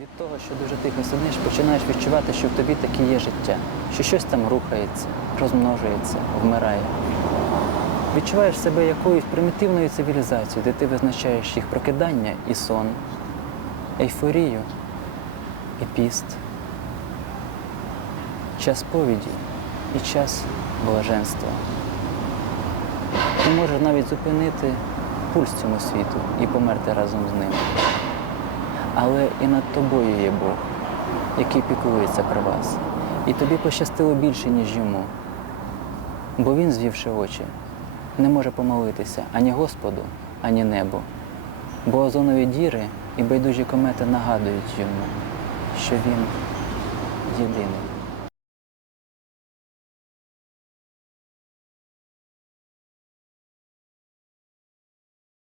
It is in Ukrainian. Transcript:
Від того, що дуже тихо сидиш, починаєш відчувати, що в тобі таки є життя, що щось там рухається, розмножується, вмирає. Відчуваєш себе якоюсь примітивною цивілізацією, де ти визначаєш їх прокидання і сон, ейфорію і піст, час повіді і час блаженства. Ти можеш навіть зупинити пульс цьому світу і померти разом з ним. Але і над тобою є Бог, який піклується про вас. І тобі пощастило більше, ніж йому. Бо він, звівши очі, не може помолитися ані Господу, ані небу. Бо озонові діри і байдужі комети нагадують йому, що він єдиний.